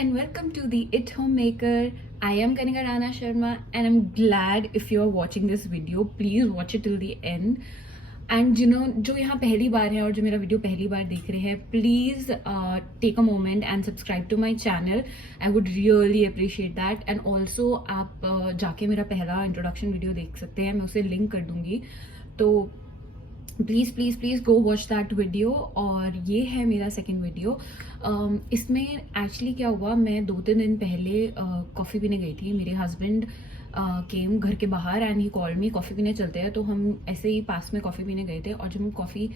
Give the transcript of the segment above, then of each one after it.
and welcome to the It Homemaker. I am Kanika Rana Sharma and I'm glad if you are watching this video, please watch it till the end. And जो यहाँ पहली बार है और जो मेरा video पहली बार देख रहे हैं, please take a moment and subscribe to my channel. I would really appreciate that. And also आप जाके मेरा पहला इंट्रोडक्शन वीडियो देख सकते हैं, मैं उसे लिंक कर दूँगी. तो please please please go watch that video. और ये है मेरा सेकंड वीडियो. इसमें एक्चुअली क्या हुआ, मैं 2-3 दिन पहले कॉफ़ी पीने गई थी. मेरे हस्बैंड केम घर के बाहर and he call me. Coffee पीने चलते हैं. तो हम ऐसे ही पास में कॉफ़ी पीने गए थे और जब हम कॉफ़ी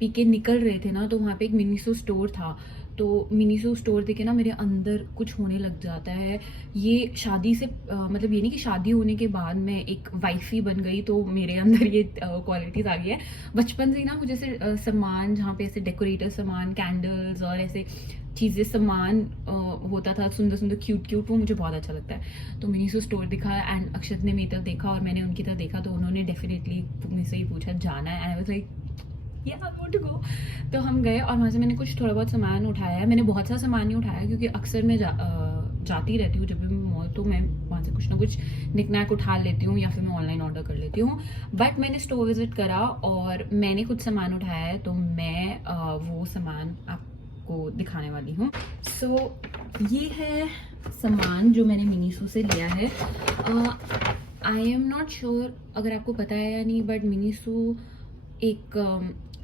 पी के निकल रहे थे ना, तो वहाँ पे एक मिनीसो स्टोर था. तो मिनीसो स्टोर देखे ना मेरे अंदर कुछ होने लग जाता है. ये शादी से मतलब ये नहीं कि शादी होने के बाद मैं एक वाइफी बन गई तो मेरे अंदर ये क्वालिटीज़ आ गई है. बचपन से ही ना मुझे ऐसे सामान, जहाँ पे ऐसे डेकोरेटर सामान, कैंडल्स और ऐसे चीज़ें सामान होता था सुंदर सुंदर क्यूट, वो मुझे बहुत अच्छा लगता है. तो मिनीसो स्टोर दिखा एंड अक्षत ने मेरी तरफ देखा और मैंने उनकी तरफ देखा. तो उन्होंने डेफिनेटली मुझसे ही पूछा जाना है. And I was like I want to go. तो हम गए और वहाँ से मैंने कुछ थोड़ा बहुत सामान उठाया है. मैंने बहुत सा सामान नहीं उठाया क्योंकि अक्सर मैं जाती रहती हूँ जब भी मैं मॉल, तो मैं वहाँ से कुछ ना कुछ निकनैक उठा लेती हूँ या फिर मैं ऑनलाइन ऑर्डर कर लेती हूँ. बट मैंने स्टोर विजिट करा और मैंने कुछ सामान उठाया है, तो मैं वो सामान आपको दिखाने वाली हूँ. सो ये है सामान जो मैंने मिनीसो से लिया है. आई एम नॉट श्योर अगर आपको पता है या नहीं, बट मिनीसो एक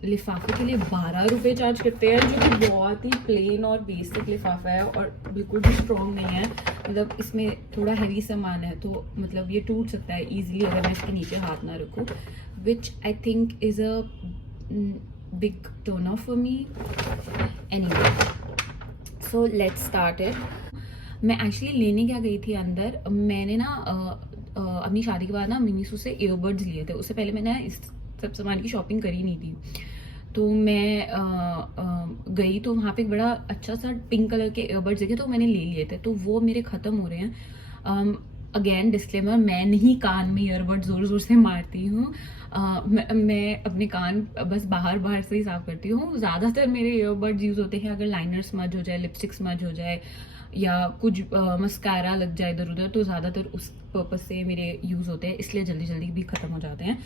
लिफाफे के लिए 12 रुपये चार्ज करते हैं, जो कि बहुत ही प्लेन और बेसिक लिफाफा है और बिल्कुल भी स्ट्रॉन्ग नहीं है. मतलब इसमें थोड़ा हैवी सामान है, तो मतलब ये टूट सकता है ईजिली अगर मैं इसके नीचे हाथ ना रखूँ, which I think is a big turn off for me. Anyway, so let's start it. मैं एक्चुअली लेने क्या गई थी अंदर. मैंने ना अपनी शादी के बाद ना मिनीसो से ईयरबड्स लिए थे. उससे पहले मैंने इस सब सामान की शॉपिंग करी नहीं थी. तो मैं गई तो वहाँ पे एक बड़ा अच्छा सा पिंक कलर के ईयरबड्स देखे, तो मैंने ले लिए थे. तो वो मेरे ख़त्म हो रहे हैं. अगेन डिस्क्लेमर, मैं नहीं कान में ईयरबड्स ज़ोर ज़ोर से मारती हूँ. मैं अपने कान बस बाहर से ही साफ़ करती हूँ. ज़्यादातर मेरे ईयरबड्स यूज़ होते हैं अगर लाइनर स्मज हो जाए, लिपस्टिक स्मज हो जाए या कुछ मस्कारा लग जाए इधर उधर, तो ज़्यादातर उस पर्पज़ से मेरे यूज़ होते हैं, इसलिए जल्दी जल्दी भी ख़त्म हो जाते हैं.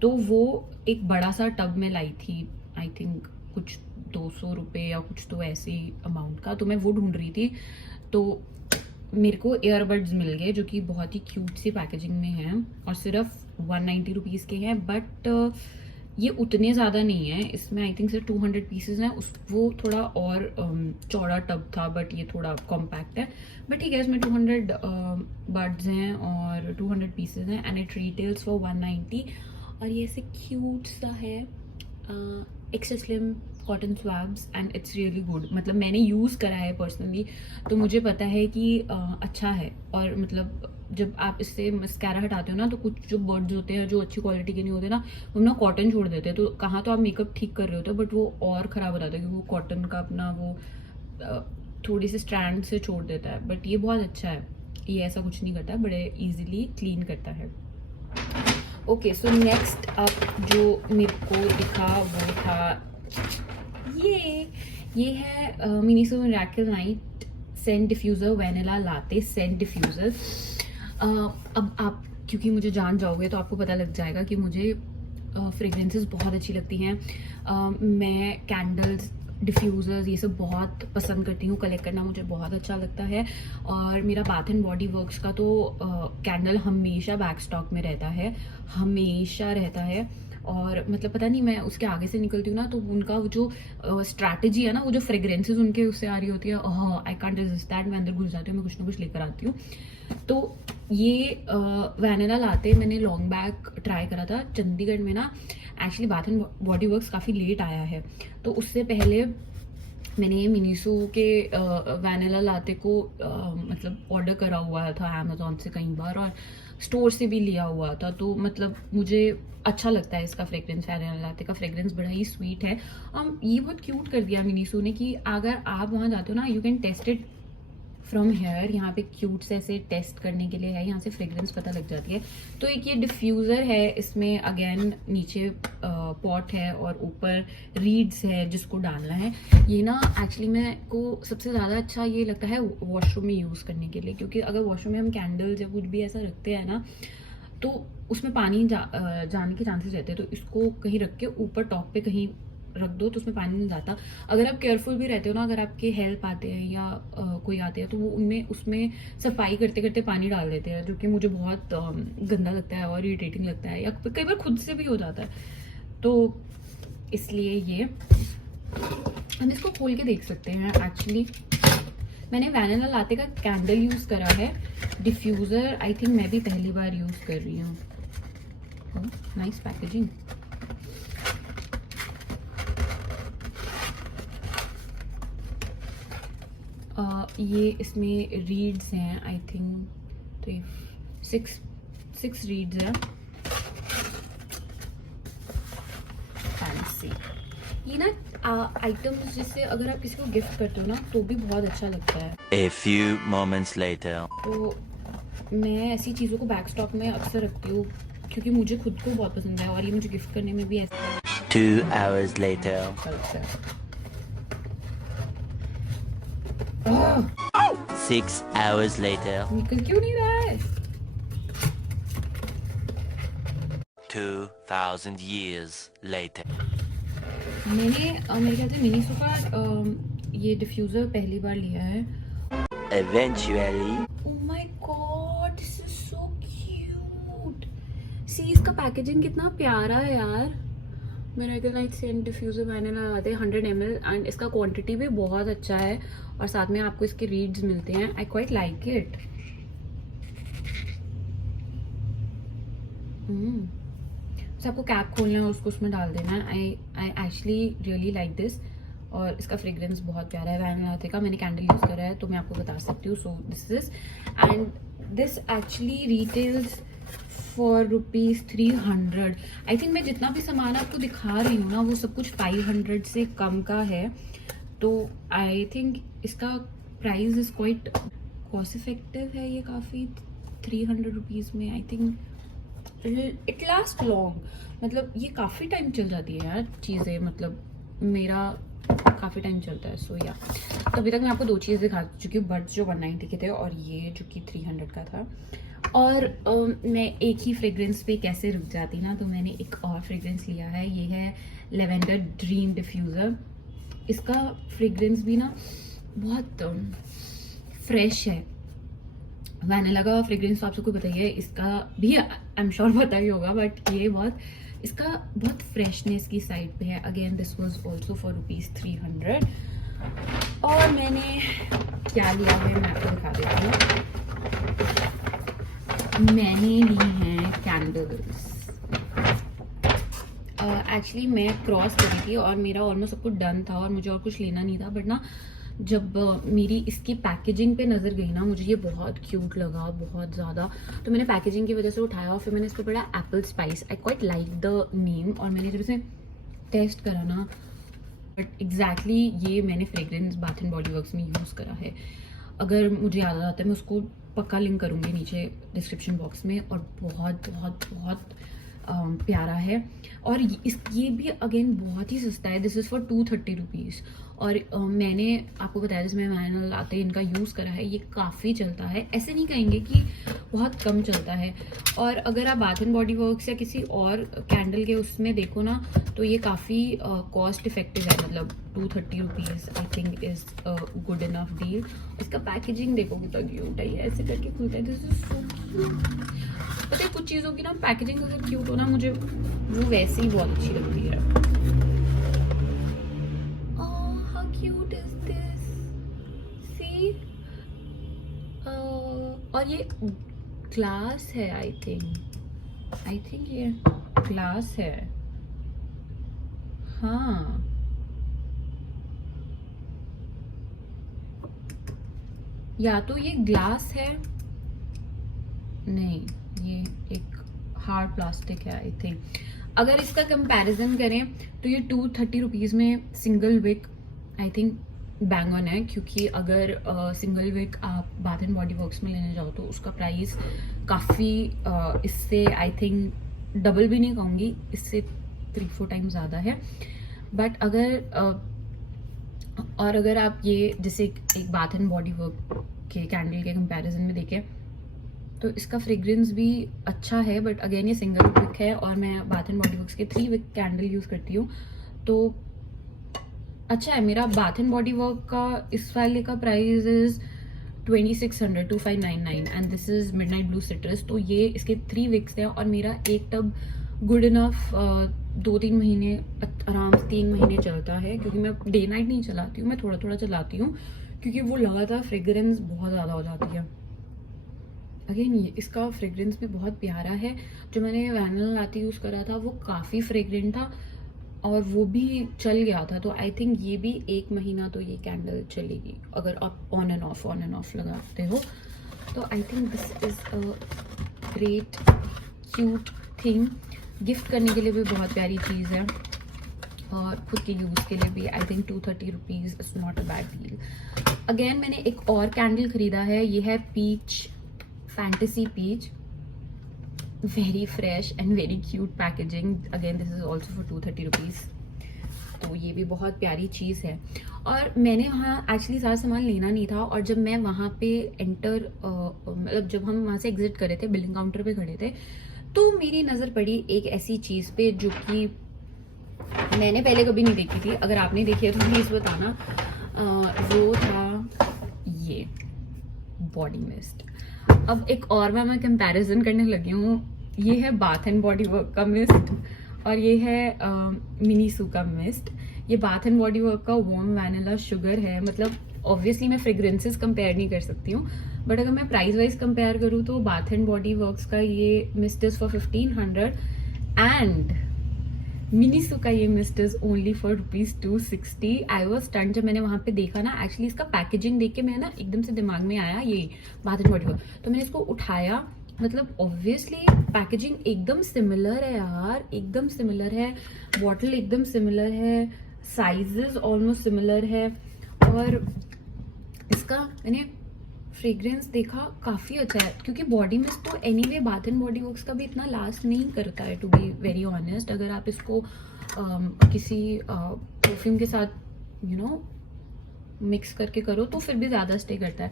तो वो एक बड़ा सा टब में लाई थी, आई थिंक कुछ 200 रुपये या कुछ तो ऐसे ही अमाउंट का. तो मैं वो ढूंढ रही थी, तो मेरे को ईयरबड्स मिल गए जो कि बहुत ही क्यूट सी पैकेजिंग में हैं और सिर्फ 190 रुपीज़ के हैं. बट ये उतने ज़्यादा नहीं है. इसमें आई थिंक सिर्फ 200 पीसेज हैं. वो थोड़ा और चौड़ा टब था, बट ये थोड़ा कॉम्पैक्ट है. बट ठीक है, इसमें 200 बड्स हैं और 200 पीसेज हैं एंड इट रिटेल्स फॉर 190. और ये ऐसे क्यूट सा है, extra slim cotton swabs and it's really good. मतलब मैंने यूज़ करा है पर्सनली, तो मुझे पता है कि अच्छा है. और मतलब जब आप इससे मस्कारा हटाते हो ना, तो कुछ जो बर्ड्स होते हैं जो अच्छी क्वालिटी के नहीं होते ना, वो ना कॉटन छोड़ देते हैं. तो कहाँ तो आप मेकअप ठीक कर रहे होते हो, बट वो और ख़राब हो जाता है क्योंकि वो कॉटन का अपना वो थोड़ी सी स्ट्रैंड से छोड़ देता है. बट ये बहुत अच्छा है, ये ऐसा कुछ नहीं करता है, बड़े ईजिली क्लीन करता है. ओके, सो नेक्स्ट अब जो मेरे को दिखा वो था ये है Miniso miracle night scent diffuser, vanilla latte scent diffuser. अब आप क्योंकि मुझे जान जाओगे तो आपको पता लग जाएगा कि मुझे फ्रेगरेंसेस बहुत अच्छी लगती हैं. मैं कैंडल्स, डिफ्यूज़र्स, ये सब बहुत पसंद करती हूँ. कलेक्ट करना मुझे बहुत अच्छा लगता है. और मेरा बाथ एंड बॉडी वर्क्स का तो कैंडल हमेशा बैक स्टॉक में रहता है, हमेशा रहता है. और मतलब पता नहीं, मैं उसके आगे से निकलती हूँ ना, तो उनका वो जो स्ट्रैटेजी है ना, वो जो फ्रेगरेंसेस उनके उससे आ रही होती है, आई कांट रेजिस्ट दैट. मैं अंदर घुस जाती हूँ, मैं कुछ ना कुछ लेकर आती हूँ. तो ये वैनिला लाते मैंने लॉन्ग बैक ट्राई करा था चंडीगढ़ में ना. Actually bath and body works काफ़ी लेट आया है, तो उससे पहले मैंने मिनीसो के वैनिला लाते को मतलब ऑर्डर करा हुआ था अमेज़ॉन से कई बार और स्टोर से भी लिया हुआ था. तो मतलब मुझे अच्छा लगता है इसका फ्रेग्रेंस. वैनिला लाते का फ्रेग्रेंस बड़ा ही स्वीट है. ये बहुत क्यूट कर दिया मिनीसो ने कि अगर आप वहाँ जाते हो ना, you can test it from here. यहाँ पे क्यूट से ऐसे टेस्ट करने के लिए है, यहाँ से फ्रेग्रेंस पता लग जाती है। तो एक ये डिफ्यूज़र है, इसमें अगेन नीचे पॉट है और ऊपर रीड्स है जिसको डालना है। ये ना एक्चुअली मेरे को सबसे ज़्यादा अच्छा ये लगता है वॉशरूम में यूज़ करने के लिए, क्योंकि अगर वॉशरूम में हम कैंडल्स या कुछ भी ऐसा रखते हैं ना तो उसमें पानी जाने के चांसेस रहते हैं। तो इसको कहीं रख के ऊपर टॉप पे कहीं रख दो तो उसमें पानी नहीं जाता। अगर आप केयरफुल भी रहते हो ना, अगर आपके हेल्प आते हैं या कोई आते हैं तो वो उनमें उसमें सफाई करते करते पानी डाल देते हैं, जो कि मुझे बहुत गंदा लगता है और इरिटेटिंग लगता है, या कई बार खुद से भी हो जाता है। तो इसलिए ये हम इसको खोल के देख सकते हैं। एक्चुअली मैंने वैनिला लाते का कैंडल यूज़ करा है। डिफ्यूज़र आई थिंक मैं भी पहली बार यूज़ कर रही हूँ। Nice packaging. ये इसमें रीड्स हैं आई थिंक, तो सिक्स रीड्स हैं। फैंसी ये ना आइटम्स जिससे अगर आप किसी को गिफ्ट करते हो ना तो भी बहुत अच्छा लगता है। A few moments later. तो मैं ऐसी चीज़ों को बैक स्टॉक में अक्सर रखती हूँ क्योंकि मुझे खुद को बहुत पसंद है और ये मुझे गिफ्ट करने में भी ऐसा 2 hours later. लगता है। 6 hours later. निकल क्यों नहीं रहा है? 2000 years later. मैंने मेरे ख्याल से मिनीसो का ये डिफ्यूज़र पहली बार लिया है। Eventually. Oh my God, this is so cute. See इसका पैकेजिंग कितना प्यारा है यार। मिरेकल नाइट सेंट डिफ्यूज़र मैंने लगाते हैं 100 ml एंड इसका क्वांटिटी भी बहुत अच्छा है और साथ में आपको इसके रीड्स मिलते हैं। I quite like it. तो आपको कैप खोलना है और उसको उसमें डाल देना है। I actually really like this और इसका फ्रेग्रेंस बहुत प्यारा है। वैनिला लाते का मैंने कैंडल यूज़ करा है तो मैं आपको बता सकती हूँ। So this is and this actually retails for ₹300। I think मैं जितना भी सामान आपको दिखा रही हूँ ना वो सब कुछ 500 से कम का है। तो आई थिंक इसका price is quite cost effective है ये काफ़ी। 300 रुपीज़ में I think it last long. मतलब ये काफ़ी टाइम चल जाती है यार चीज़ें, मतलब मेरा काफ़ी टाइम चलता है। सो या तो अभी तक मैं आपको 2 चीज़ दिखा चुकी हूँ, बर्ड्स जो 190 के थे और ये जो कि 300 का था। और मैं एक ही फ्रेग्रेंस पे कैसे रुक जाती ना, तो मैंने एक और फ्रेग्रेंस लिया है। ये है लेवेंडर ड्रीम डिफ्यूज़र। इसका फ्रेग्रेंस भी ना बहुत फ्रेश है। वैनिला का फ्रेग्रेंस तो आप सबको पता ही है, इसका भी आई एम श्योर पता ही होगा, बट ये इसका बहुत फ्रेशनेस की साइड पे है। Again this was also for ₹300। और मैंने क्या लिया है मैं आपको दिखा देती हूँ। मैंने ली हैं कैंडल्स। एक्चुअली मैं क्रॉस करी थी और मेरा ऑलमोस्ट सब कुछ डन था और मुझे और कुछ लेना नहीं था, बट ना जब मेरी इसकी पैकेजिंग पे नज़र गई ना मुझे ये बहुत क्यूट लगा बहुत ज़्यादा। तो मैंने पैकेजिंग की वजह से उठाया और फिर मैंने इस पर पढ़ा Apple spice. I quite like the name और मैंने जब इसे टेस्ट करा ना, बट एग्जैक्टली ये मैंने fragrance bath and body works में यूज़ करा है। अगर मुझे याद आता है मैं उसको पक्का लिंक करूँगी नीचे डिस्क्रिप्शन बॉक्स में। और बहुत बहुत बहुत प्यारा है। और ये भी अगेन बहुत ही सस्ता है। This is for 230 rupees. और मैंने आपको बताया जिसमें वैनिला लाते इनका यूज़ करा है, ये काफ़ी चलता है, ऐसे नहीं कहेंगे कि बहुत कम चलता है। और अगर आप बाथ एंड बॉडी वर्क्स या किसी और कैंडल के उसमें देखो ना तो ये काफ़ी कॉस्ट इफेक्टिव है। मतलब 230 rupees I think is good enough deal. इसका पैकेजिंग देखो कितना क्यूट है, ये ऐसे करके खुलता है। This is so cute. पता है कुछ चीज़ों की ना पैकेजिंग अगर क्यूट हो ना मुझे वो वैसे ही बहुत अच्छी लगती है। क्यूट इज दिस सी। और ये ग्लास है आई थिंक ये ग्लास है। हाँ या तो ये ग्लास है, नहीं ये एक हार्ड प्लास्टिक है आई थिंक। अगर इसका कंपैरिजन करें तो ये 230 रुपीज़ में single wick I think bang on है, क्योंकि अगर सिंगल विक आप बाथ एंड बॉडी वर्क्स में लेने जाओ तो उसका प्राइस काफ़ी इससे आई थिंक डबल भी नहीं कहूँगी, इससे 3-4 टाइम ज़्यादा है। बट अगर आप ये जैसे एक बाथ एंड बॉडी वर्क के कैंडल के कंपैरिजन में देखें तो इसका फ्रेग्रेंस भी अच्छा है। बट अगेन ये सिंगल विक है और मैं बाथ एंड बॉडी वर्क्स के 3 विक कैंडल यूज़ करती हूँ, तो अच्छा है। मेरा बाथ एंड बॉडी वर्क का इस वाले का price is 2600 and this is midnight blue citrus. तो ये इसके 3 विक्स हैं और मेरा एक टब गुड इनफ 2-3 महीने आराम से 3 महीने चलता है, क्योंकि मैं डे नाइट नहीं चलाती हूँ, मैं थोड़ा थोड़ा चलाती हूँ, क्योंकि वो लगातार फ्रेग्रेंस बहुत ज़्यादा हो जाती है। अगेन ये इसका फ्रेग्रेंस भी बहुत प्यारा है। जो मैंने वैनिला लाते यूज़ करा था वो काफ़ी फ्रेग्रेंट था और वो भी चल गया था, तो आई थिंक ये भी 1 महीना तो ये कैंडल चलेगी अगर आप ऑन एंड ऑफ लगाते हो। तो I think this is a great cute thing. Gift करने के लिए भी बहुत प्यारी चीज़ है और खुद के यूज़ के लिए भी I think 230 rupees is not a bad deal. Again मैंने एक और कैंडल खरीदा है, ये है peach, fantasy peach, very fresh and very cute packaging. Again this is also for 230 rupees. तो ये भी बहुत प्यारी चीज़ है। और मैंने वहाँ एक्चुअली सारा सामान लेना नहीं था, और जब मैं वहाँ पे एंटर मतलब जब हम वहाँ से एग्जिट कर रहे थे, बिलिंग काउंटर पे खड़े थे, तो मेरी नज़र पड़ी एक ऐसी चीज़ पे जो कि मैंने पहले कभी नहीं देखी थी। अगर आपने देखी है तो प्लीज़ बताना। वो था ये बॉडी मिस्ट। अब एक और बार मैं कंपैरिजन करने लगी हूँ। ये है बाथ एंड बॉडी वर्क का मिस्ट और ये है मिनीसू का मिस्ट। ये बाथ एंड बॉडी वर्क का वार्म वैनिला शुगर है। मतलब ऑब्वियसली मैं फ्रेग्रेंसेस कंपेयर नहीं कर सकती हूँ, बट अगर मैं प्राइस वाइज कंपेयर करूँ तो बाथ एंड बॉडी वर्क्स का ये मिस्ट इज फॉर 1500 एंड मिनीसू का ये mist is only for ₹260। I was stunt जब मैंने वहां पे देखा ना। एक्चुअली इसका पैकेजिंग देख के मैं ना एकदम से दिमाग में आया ये बाथ एंड बॉडी वर्क, तो मैंने इसको उठाया। मतलब ऑब्वियसली पैकेजिंग एकदम सिमिलर है यार, एकदम सिमिलर है, बॉटल एकदम सिमिलर है, साइजेस ऑलमोस्ट सिमिलर है, और इसका मैंने फ्रेग्रेंस देखा काफ़ी अच्छा है। क्योंकि बॉडी मिस्ट तो anyway bath and body works का भी इतना लास्ट नहीं करता है, टू बी वेरी ऑनेस्ट। अगर आप इसको किसी परफ्यूम के साथ मिक्स करके करो तो फिर भी ज़्यादा स्टे करता है।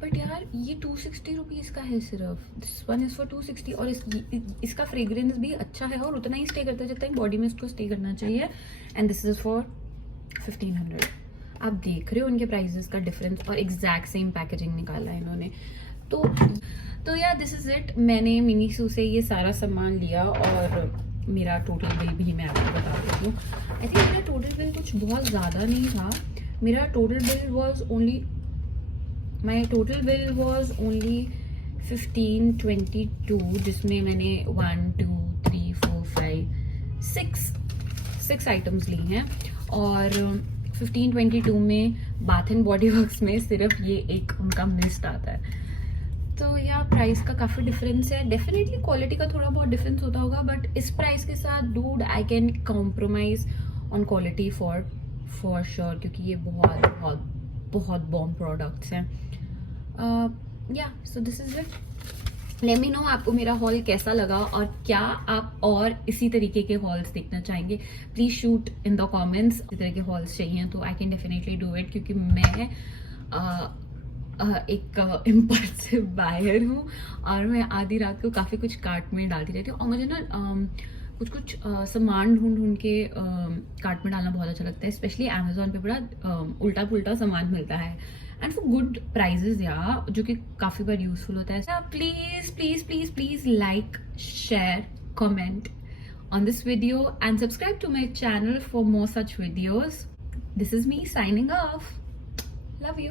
बट यार ये 260 रुपीज़ का है सिर्फ, दिस वन इज़ फॉर 260, और इसका फ्रेग्रेंस भी अच्छा है और उतना ही स्टे करता है जितना बॉडी मिस्ट को स्टे करना चाहिए। And this is for 1500। आप देख रहे हो उनके प्राइजेस का डिफरेंस, और एग्जैक्ट सेम पैकेजिंग निकाला है इन्होंने। तो यार दिस इज इट। मैंने मिनीसू से ये सारा सामान लिया और मेरा टोटल बिल भी मैं आपको बता देती हूँ। आई थिंक मेरा टोटल बिल कुछ बहुत ज़्यादा नहीं था। मेरा टोटल बिल वॉज ओनली 1522, जिसमें मैंने 1 2 3 4 5 6 आइटम्स ली हैं, और 1522 में बाथ एंड बॉडी वर्क्स में सिर्फ ये एक उनका मिस्ट आता है। तो या प्राइस का काफ़ी डिफरेंस है। डेफिनेटली क्वालिटी का थोड़ा बहुत डिफरेंस होता होगा, बट इस प्राइस के साथ dude I can compromise on quality for sure, क्योंकि ये बहुत बॉम्ब प्रोडक्ट्स हैं। या so this is it. Let me know आपको मेरा हॉल कैसा लगा, और क्या आप और इसी तरीके के हॉल्स देखना चाहेंगे। Please shoot in the comments. इस तरह के हॉल्स चाहिए तो I can definitely do it, क्योंकि मैं एक इम्पल्सिव बायर हूँ और मैं आधी रात को काफ़ी कुछ कार्ट में डालती रहती हूँ, और मुझे ना कुछ सामान ढूंढ के कार्ट में डालना बहुत अच्छा लगता है। स्पेशली अमेजोन पे बड़ा उल्टा पुल्टा सामान मिलता है एंड फॉर गुड प्राइजेस या जो कि काफ़ी बार यूजफुल होता है। Please please please please like, share, comment on this video and subscribe to my channel for more such videos. This is me signing off. Love you.